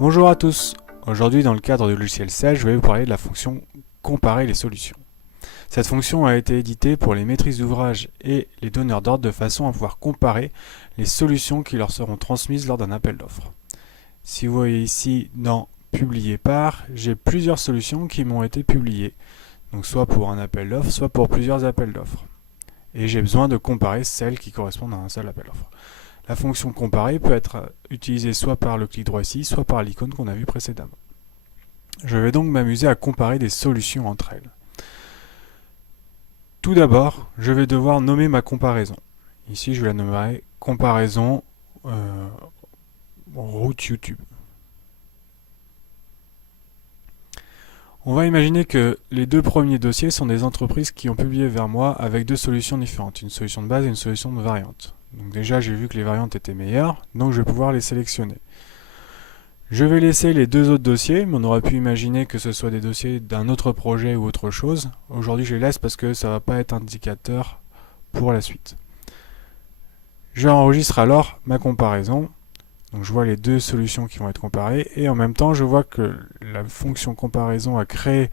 Bonjour à tous. Aujourd'hui, dans le cadre du logiciel Sage, je vais vous parler de la fonction comparer les solutions. Cette fonction a été éditée pour les maîtrises d'ouvrage et les donneurs d'ordre de façon à pouvoir comparer les solutions qui leur seront transmises lors d'un appel d'offres. Si vous voyez ici dans Publier par, j'ai plusieurs solutions qui m'ont été publiées, donc soit pour un appel d'offres, soit pour plusieurs appels d'offres. Et j'ai besoin de comparer celles qui correspondent à un seul appel d'offres. La fonction comparer peut être utilisée soit par le clic droit ici, soit par l'icône qu'on a vue précédemment. Je vais donc m'amuser à comparer des solutions entre elles. Tout d'abord, je vais devoir nommer ma comparaison. Ici, je la nommerai comparaison route YouTube. On va imaginer que les deux premiers dossiers sont des entreprises qui ont publié vers moi avec deux solutions différentes, une solution de base et une solution de variante. Donc déjà, j'ai vu que les variantes étaient meilleures, donc je vais pouvoir les sélectionner. Je vais laisser les deux autres dossiers, mais on aurait pu imaginer que ce soit des dossiers d'un autre projet ou autre chose. Aujourd'hui, je les laisse parce que ça ne va pas être indicateur pour la suite. Je enregistre alors ma comparaison. Donc je vois les deux solutions qui vont être comparées et en même temps je vois que la fonction comparaison a créé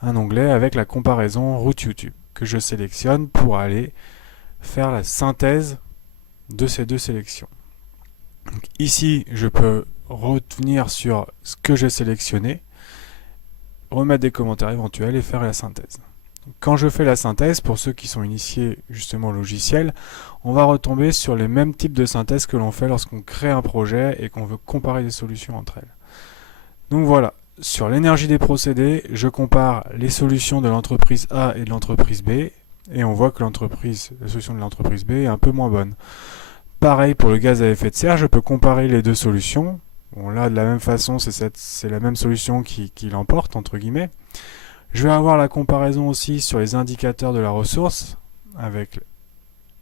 un onglet avec la comparaison route YouTube que je sélectionne pour aller faire la synthèse de ces deux sélections. Donc ici je peux revenir sur ce que j'ai sélectionné, remettre des commentaires éventuels et faire la synthèse. Quand je fais la synthèse, pour ceux qui sont initiés justement au logiciel, on va retomber sur les mêmes types de synthèse que l'on fait lorsqu'on crée un projet et qu'on veut comparer des solutions entre elles. Donc voilà, sur l'énergie des procédés, je compare les solutions de l'entreprise A et de l'entreprise B, et on voit que la solution de l'entreprise B est un peu moins bonne. Pareil pour le gaz à effet de serre, je peux comparer les deux solutions. Bon là, de la même façon, c'est la même solution qui l'emporte, entre guillemets. Je vais avoir la comparaison aussi sur les indicateurs de la ressource avec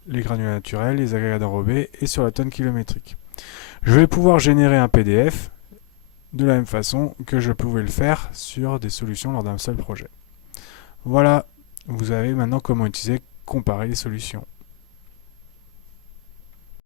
les granulats naturels, les agrégats d'enrobés et sur la tonne kilométrique. Je vais pouvoir générer un PDF de la même façon que je pouvais le faire sur des solutions lors d'un seul projet. Voilà, vous savez maintenant comment utiliser comparer les solutions.